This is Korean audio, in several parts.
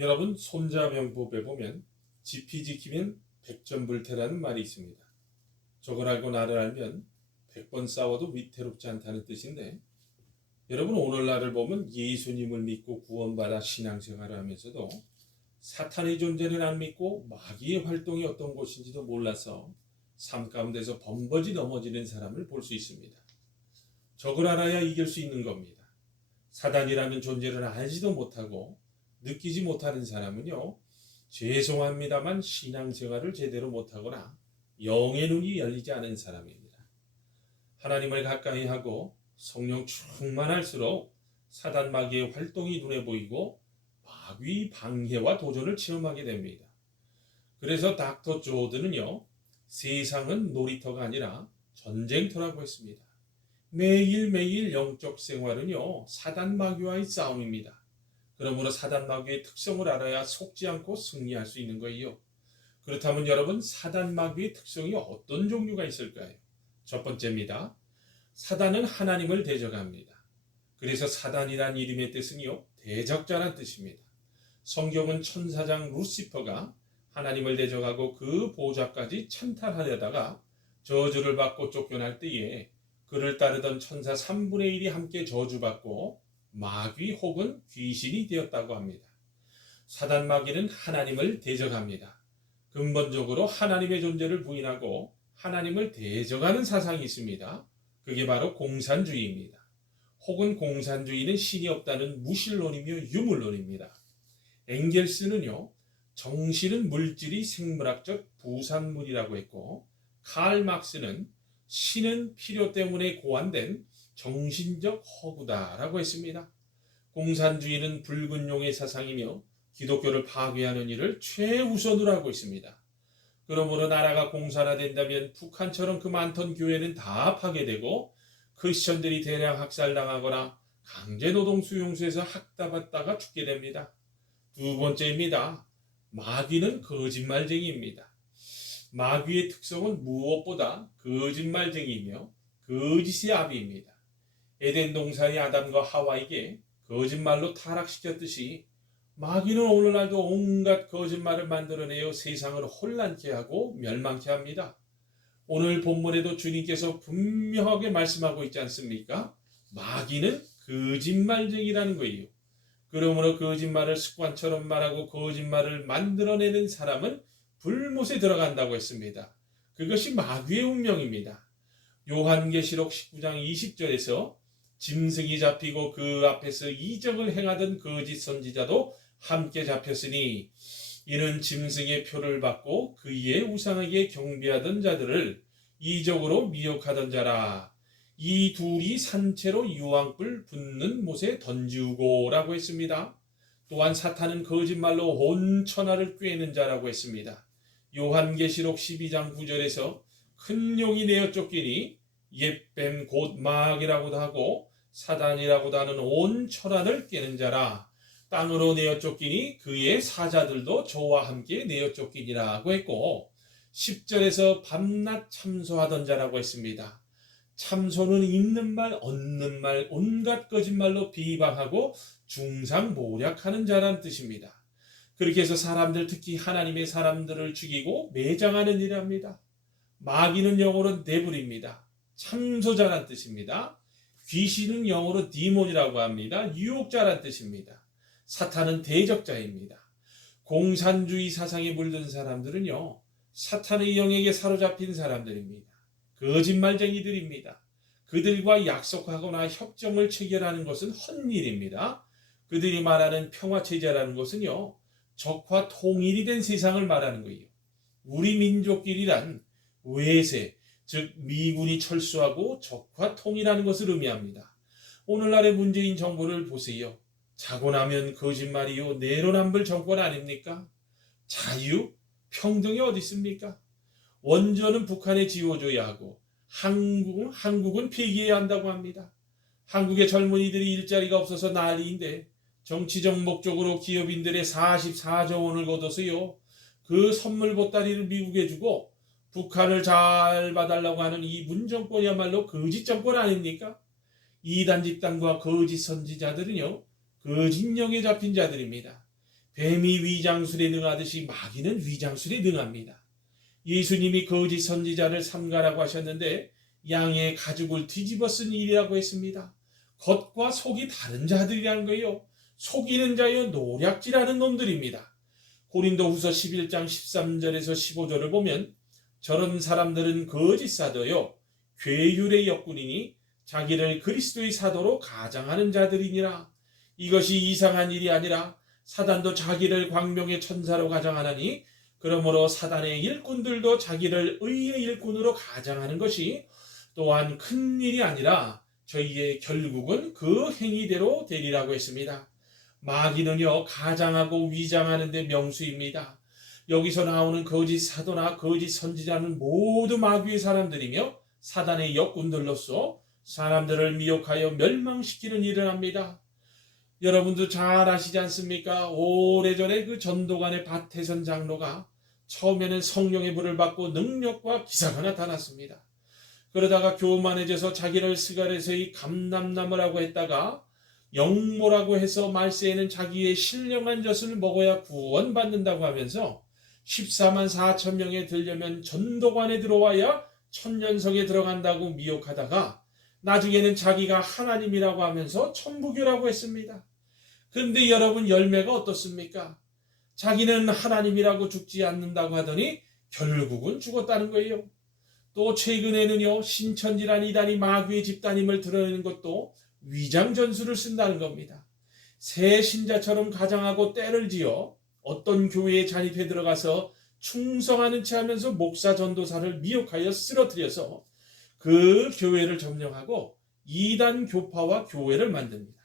여러분, 손자병법에 보면 지피 지키면 백전불태라는 말이 있습니다. 저걸 알고 나를 알면 100번 싸워도 위태롭지 않다는 뜻인데, 여러분, 오늘날을 보면 예수님을 믿고 구원받아 신앙생활을 하면서도 사탄의 존재는 안 믿고 마귀의 활동이 어떤 것인지도 몰라서 삶 가운데서 번번이 넘어지는 사람을 볼 수 있습니다. 적을 알아야 이길 수 있는 겁니다. 사단이라는 존재를 알지도 못하고 느끼지 못하는 사람은요, 죄송합니다만 신앙생활을 제대로 못하거나 영의 눈이 열리지 않은 사람입니다. 하나님을 가까이 하고 성령 충만할수록 사단 마귀의 활동이 눈에 보이고 마귀 방해와 도전을 체험하게 됩니다. 그래서 닥터 조드는요, 세상은 놀이터가 아니라 전쟁터라고 했습니다. 매일매일 영적 생활은요, 사단 마귀와의 싸움입니다. 그러므로 사단 마귀의 특성을 알아야 속지 않고 승리할 수 있는 거예요. 그렇다면 여러분, 사단 마귀의 특성이 어떤 종류가 있을까요? 첫 번째입니다. 사단은 하나님을 대적합니다. 그래서 사단이란 이름의 뜻은요, 대적자란 뜻입니다. 성경은 천사장 루시퍼가 하나님을 대적하고 그 보좌까지 찬탈하려다가 저주를 받고 쫓겨날 때에 그를 따르던 천사 3분의 1이 함께 저주받고 마귀 혹은 귀신이 되었다고 합니다. 사단 마귀는 하나님을 대적합니다. 근본적으로 하나님의 존재를 부인하고 하나님을 대적하는 사상이 있습니다. 그게 바로 공산주의입니다. 혹은 공산주의는 신이 없다는 무신론이며 유물론입니다. 엥겔스는요, 정신은 물질이 생물학적 부산물이라고 했고, 칼 막스는 신은 필요 때문에 고안된 정신적 허구다라고 했습니다. 공산주의는 붉은 용의 사상이며 기독교를 파괴하는 일을 최우선으로 하고 있습니다. 그러므로 나라가 공산화된다면 북한처럼 그 많던 교회는 다 파괴되고 크리스천들이 대량 학살당하거나 강제노동 수용소에서 학다받다가 죽게 됩니다. 두 번째입니다. 마귀는 거짓말쟁이입니다. 마귀의 특성은 무엇보다 거짓말쟁이이며 거짓의 아비입니다. 에덴 동산의 아담과 하와에게 거짓말로 타락시켰듯이 마귀는 오늘날도 온갖 거짓말을 만들어내어 세상을 혼란케 하고 멸망케 합니다. 오늘 본문에도 주님께서 분명하게 말씀하고 있지 않습니까? 마귀는 거짓말쟁이라는 거예요. 그러므로 거짓말을 습관처럼 말하고 거짓말을 만들어내는 사람은 불못에 들어간다고 했습니다. 그것이 마귀의 운명입니다. 요한계시록 19장 20절에서 짐승이 잡히고 그 앞에서 이적을 행하던 거짓 선지자도 함께 잡혔으니 이는 짐승의 표를 받고 그의 우상에게 경배하던 자들을 이적으로 미혹하던 자라. 이 둘이 산채로 유황불 붙는 못에 던지우고라고 했습니다. 또한 사탄은 거짓말로 온 천하를 꿰는 자라고 했습니다. 요한계시록 12장 9절에서 큰 용이 내어 쫓기니 옛뱀 곧 마귀라고도 하고 사단이라고도 하는 온 천하를 꿰는 자라. 땅으로 내어 쫓기니 그의 사자들도 저와 함께 내어 쫓기니라고 했고 10절에서 밤낮 참소하던 자라고 했습니다. 참소는 있는 말 없는 말 온갖 거짓말로 비방하고 중상모략하는 자란 뜻입니다. 그렇게 해서 사람들 특히 하나님의 사람들을 죽이고 매장하는 일을 합니다. 마귀는 영어로 데블입니다. 참소자란 뜻입니다. 귀신은 영어로 디몬이라고 합니다. 유혹자란 뜻입니다. 사탄은 대적자입니다. 공산주의 사상에 물든 사람들은요, 사탄의 영에게 사로잡힌 사람들입니다. 거짓말쟁이들입니다. 그들과 약속하거나 협정을 체결하는 것은 헛일입니다. 그들이 말하는 평화체제라는 것은요, 적과 통일이 된 세상을 말하는 거예요. 우리 민족끼리란 외세, 즉 미군이 철수하고 적과 통일하는 것을 의미합니다. 오늘날의 문재인 정부를 보세요. 자고 나면 거짓말이요, 내로남불 정권 아닙니까? 자유, 평등이 어디 있습니까? 원조는 북한에 지워줘야 하고 한국은 폐기해야 한다고 합니다. 한국의 젊은이들이 일자리가 없어서 난리인데 정치적 목적으로 기업인들의 44조 원을 걷어서요, 그 선물 보따리를 미국에 주고 북한을 잘 봐달라고 하는 이 문정권이야말로 거짓 정권 아닙니까? 이단 집단과 거짓 선지자들은요, 거짓령에 잡힌 자들입니다. 뱀이 위장술에 능하듯이 마귀는 위장술에 능합니다. 예수님이 거짓 선지자를 삼가라고 하셨는데 양의 가죽을 뒤집어 쓴 일이라고 했습니다. 겉과 속이 다른 자들이라는 거예요. 속이는 자여 노략질하는 놈들입니다. 고린도후서 11장 13절에서 15절을 보면 저런 사람들은 거짓 사도요 괴율의 역군이니 자기를 그리스도의 사도로 가장하는 자들이니라. 이것이 이상한 일이 아니라 사단도 자기를 광명의 천사로 가장하나니 그러므로 사단의 일꾼들도 자기를 의의 일꾼으로 가장하는 것이 또한 큰 일이 아니라 저희의 결국은 그 행위대로 되리라고 했습니다. 마귀는요 가장하고 위장하는 데 명수입니다. 여기서 나오는 거짓 사도나 거짓 선지자는 모두 마귀의 사람들이며 사단의 역군들로서 사람들을 미혹하여 멸망시키는 일을 합니다. 여러분도 잘 아시지 않습니까? 오래전에 그 전도관의 박태선 장로가 처음에는 성령의 불을 받고 능력과 기사가 나타났습니다. 그러다가 교만해져서 자기를 스갈에서의 감람나무라고 했다가 영모라고 해서 말세에는 자기의 신령한 젖을 먹어야 구원받는다고 하면서 14만 4천 명에 들려면 전도관에 들어와야 천년성에 들어간다고 미혹하다가 나중에는 자기가 하나님이라고 하면서 천부교라고 했습니다. 그런데 여러분 열매가 어떻습니까? 자기는 하나님이라고 죽지 않는다고 하더니 결국은 죽었다는 거예요. 또 최근에는요 신천지란 이단이 마귀의 집단임을 드러내는 것도 위장 전술을 쓴다는 겁니다. 새 신자처럼 가장하고 때를 지어 어떤 교회에 잔입해 들어가서 충성하는 체 하면서 목사 전도사를 미혹하여 쓰러뜨려서 그 교회를 점령하고 이단 교파와 교회를 만듭니다.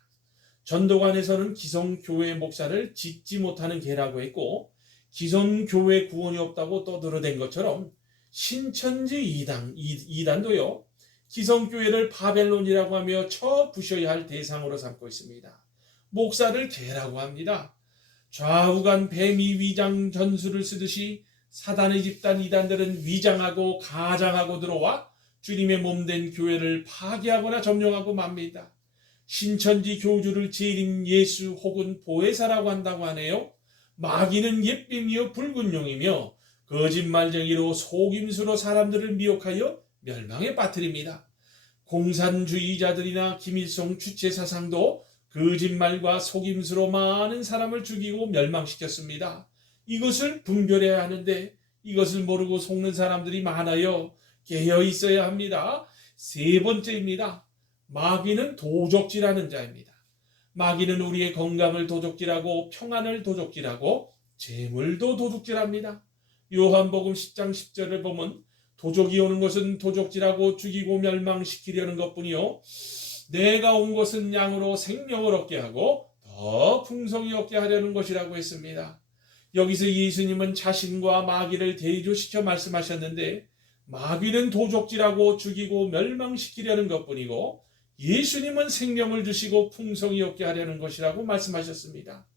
전도관에서는 기성 교회 목사를 짓지 못하는 개라고 했고 기성 교회 구원이 없다고 떠들어댄 것처럼 신천지 이단도요 기성교회를 바벨론이라고 하며 쳐 부셔야 할 대상으로 삼고 있습니다. 목사를 개라고 합니다. 좌우간 뱀이 위장 전술을 쓰듯이 사단의 집단 이단들은 위장하고 가장하고 들어와 주님의 몸된 교회를 파괴하거나 점령하고 맙니다. 신천지 교주를 재림 예수 혹은 보혜사라고 한다고 하네요. 마귀는 옛뱀이요 붉은 용이며 거짓말쟁이로 속임수로 사람들을 미혹하여 멸망에 빠뜨립니다. 공산주의자들이나 김일성 주체 사상도 거짓말과 속임수로 많은 사람을 죽이고 멸망시켰습니다. 이것을 분별해야 하는데 이것을 모르고 속는 사람들이 많아요. 깨어 있어야 합니다. 세 번째입니다. 마귀는 도적질하는 자입니다. 마귀는 우리의 건강을 도적질하고 평안을 도적질하고 재물도 도적질합니다. 요한복음 10장 10절을 보면 도적이 오는 것은 도적질하고 죽이고 멸망시키려는 것뿐이요 내가 온 것은 양으로 생명을 얻게 하고 더 풍성히 얻게 하려는 것이라고 했습니다. 여기서 예수님은 자신과 마귀를 대조시켜 말씀하셨는데 마귀는 도적질하고 죽이고 멸망시키려는 것뿐이고 예수님은 생명을 주시고 풍성히 얻게 하려는 것이라고 말씀하셨습니다.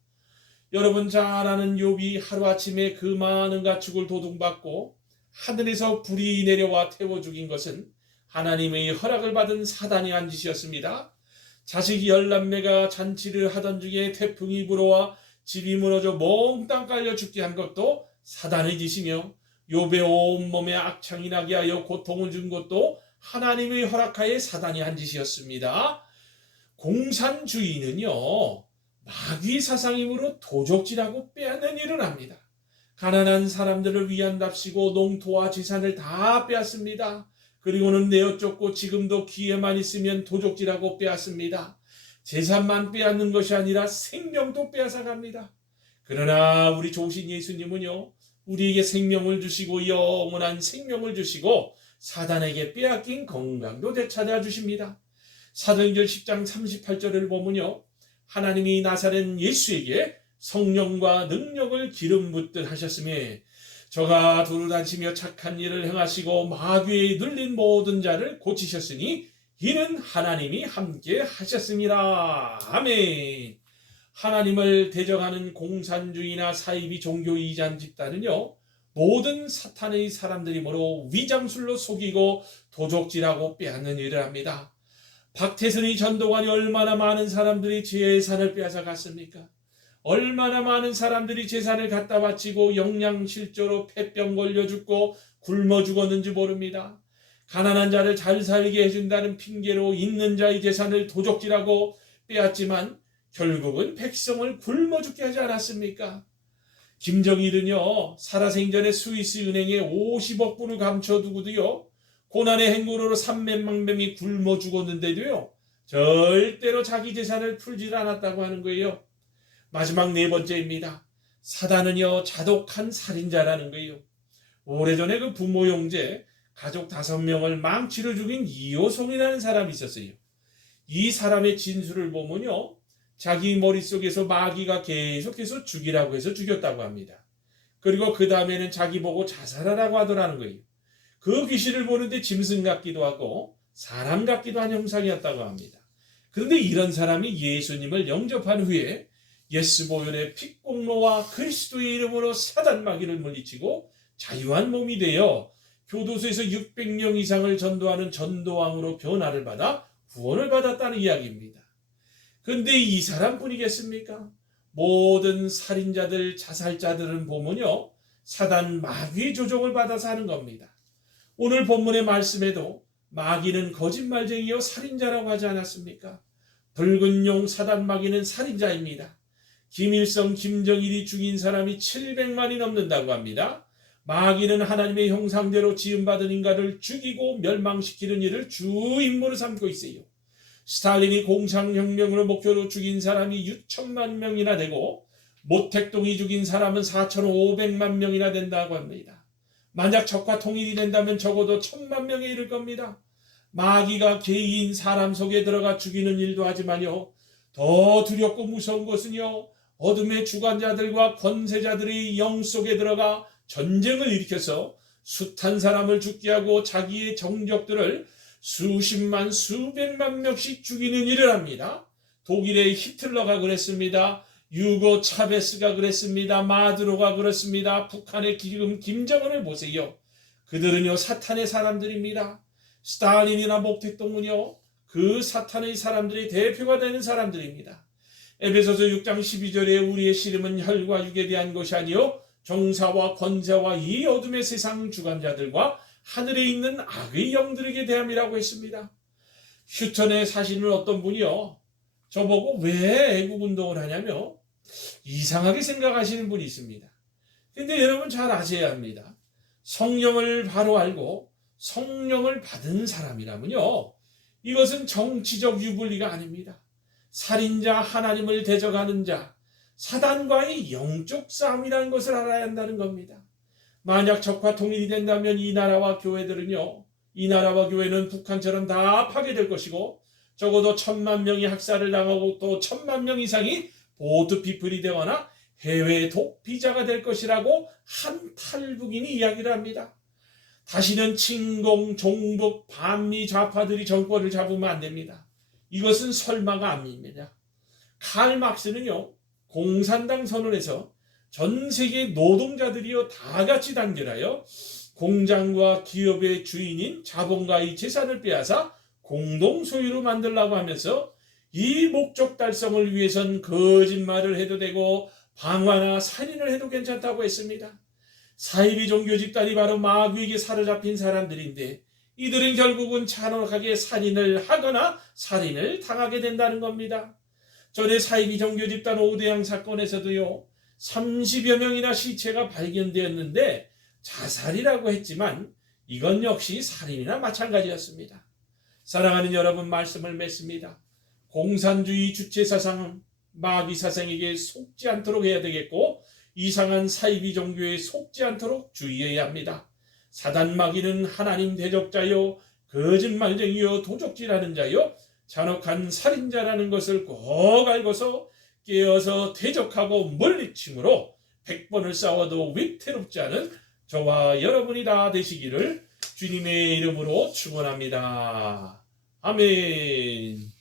여러분 잘 아는 욥이 하루아침에 그 많은 가축을 도둑받고 하늘에서 불이 내려와 태워 죽인 것은 하나님의 허락을 받은 사단이 한 짓이었습니다. 자식 10남매가 잔치를 하던 중에 태풍이 불어와 집이 무너져 몽땅 깔려 죽게 한 것도 사단의 짓이며 욥의 온몸에 악창이 나게 하여 고통을 준 것도 하나님의 허락하에 사단이 한 짓이었습니다. 공산주의는요 마귀 사상이므로 도적질하고 빼앗는 일을 합니다. 가난한 사람들을 위한답시고 농토와 재산을 다 빼앗습니다. 그리고는 내어쫓고 지금도 기회만 있으면 도적질하고 빼앗습니다. 재산만 빼앗는 것이 아니라 생명도 빼앗아갑니다. 그러나 우리 좋으신 예수님은요 우리에게 생명을 주시고 영원한 생명을 주시고 사단에게 빼앗긴 건강도 되찾아 주십니다. 사도행전 10장 38절을 보면요 하나님이 나사렛 예수에게 성령과 능력을 기름 붓듯 하셨으며 저가 두루다니시며 착한 일을 행하시고 마귀에 눌린 모든 자를 고치셨으니 이는 하나님이 함께 하셨습니다. 아멘. 하나님을 대적하는 공산주의나 사이비 종교 이단 집단은요 모든 사탄의 사람들이므로 위장술로 속이고 도적질하고 빼앗는 일을 합니다. 박태선의 전도관이 얼마나 많은 사람들이 재산을 빼앗아 갔습니까? 얼마나 많은 사람들이 재산을 갖다 바치고 영양실조로 폐병 걸려 죽고 굶어 죽었는지 모릅니다. 가난한 자를 잘 살게 해준다는 핑계로 있는 자의 재산을 도적질하고 빼앗지만 결국은 백성을 굶어 죽게 하지 않았습니까? 김정일은요, 살아생전에 스위스 은행에 50억 불을 감춰두고도요, 고난의 행군으로 삼백만 명이 굶어 죽었는데도요, 절대로 자기 재산을 풀지 않았다고 하는 거예요. 마지막 네 번째입니다. 사단은요, 자독한 살인자라는 거예요. 오래전에 그 부모 형제 가족 5명을 망치로 죽인 이호송이라는 사람이 있었어요. 이 사람의 진술을 보면요, 자기 머릿속에서 마귀가 계속해서 죽이라고 해서 죽였다고 합니다. 그리고 그 다음에는 자기 보고 자살하라고 하더라는 거예요. 그 귀신을 보는데 짐승 같기도 하고 사람 같기도 한 형상이었다고 합니다. 그런데 이런 사람이 예수님을 영접한 후에 예수 보혈의 핏공로와 그리스도의 이름으로 사단 마귀를 물리치고 자유한 몸이 되어 교도소에서 600명 이상을 전도하는 전도왕으로 변화를 받아 구원을 받았다는 이야기입니다. 그런데 이 사람뿐이겠습니까? 모든 살인자들, 자살자들은 보면요, 사단 마귀의 조종을 받아서 하는 겁니다. 오늘 본문의 말씀에도 마귀는 거짓말쟁이요 살인자라고 하지 않았습니까? 붉은 용 사단 마귀는 살인자입니다. 김일성, 김정일이 죽인 사람이 700만이 넘는다고 합니다. 마귀는 하나님의 형상대로 지음받은 인간을 죽이고 멸망시키는 일을 주 임무로 삼고 있어요. 스탈린이 공산혁명을 목표로 죽인 사람이 6천만 명이나 되고 모택동이 죽인 사람은 4,500만 명이나 된다고 합니다. 만약 적과 통일이 된다면 적어도 1,000만 명에 이를 겁니다. 마귀가 개인 사람 속에 들어가 죽이는 일도 하지만요, 더 두렵고 무서운 것은요, 어둠의 주관자들과 권세자들의 영 속에 들어가 전쟁을 일으켜서 숱한 사람을 죽게 하고 자기의 정적들을 수십만 수백만 명씩 죽이는 일을 합니다. 독일의 히틀러가 그랬습니다. 유고 차베스가 그랬습니다. 마두로가 그렇습니다. 북한의 지금 김정은을 보세요. 그들은요 사탄의 사람들입니다. 스탈린이나 목택동은요 그 사탄의 사람들의 대표가 되는 사람들입니다. 에베소서 6장 12절에 우리의 씨름은 혈과 육에 대한 것이 아니요 정사와 권세와 이 어둠의 세상 주관자들과 하늘에 있는 악의 영들에게 대함이라고 했습니다. 휴턴에 사시는 어떤 분이요, 저보고 왜 애국운동을 하냐며 이상하게 생각하시는 분이 있습니다. 근데 여러분 잘 아셔야 합니다. 성령을 바로 알고 성령을 받은 사람이라면요, 이것은 정치적 유불리가 아닙니다. 살인자, 하나님을 대적하는 자, 사단과의 영적 싸움이라는 것을 알아야 한다는 겁니다. 만약 적과 통일이 된다면 이 나라와 교회들은요, 이 나라와 교회는 북한처럼 다 파괴될 것이고 적어도 1,000만 명이 학살을 당하고 또 1,000만 명 이상이 보트피플이 되거나 해외 독비자가 될 것이라고 한 탈북인이 이야기를 합니다. 다시는 친공, 종북, 반미 좌파들이 정권을 잡으면 안 됩니다. 이것은 설마가 아닙니다. 칼 막스는요, 공산당 선언에서 전 세계 노동자들이요 다 같이 단결하여 공장과 기업의 주인인 자본가의 재산을 빼앗아 공동 소유로 만들라고 하면서 이 목적 달성을 위해선 거짓말을 해도 되고 방화나 살인을 해도 괜찮다고 했습니다. 사이비 종교 집단이 바로 마귀에게 사로잡힌 사람들인데 이들은 결국은 잔혹하게 살인을 하거나 살인을 당하게 된다는 겁니다. 전에 사이비 종교 집단 오대양 사건에서도요 30여 명이나 시체가 발견되었는데 자살이라고 했지만 이건 역시 살인이나 마찬가지였습니다. 사랑하는 여러분, 말씀을 맺습니다. 공산주의 주체 사상은 마귀 사상에게 속지 않도록 해야 되겠고 이상한 사이비 종교에 속지 않도록 주의해야 합니다. 사단 마귀는 하나님 대적자요 거짓말쟁이요 도적질하는 자요 잔혹한 살인자라는 것을 꼭 알고서 깨어서 대적하고 물리침으로 100번을 싸워도 위태롭지 않은 저와 여러분이 다 되시기를 주님의 이름으로 축원합니다. 아멘.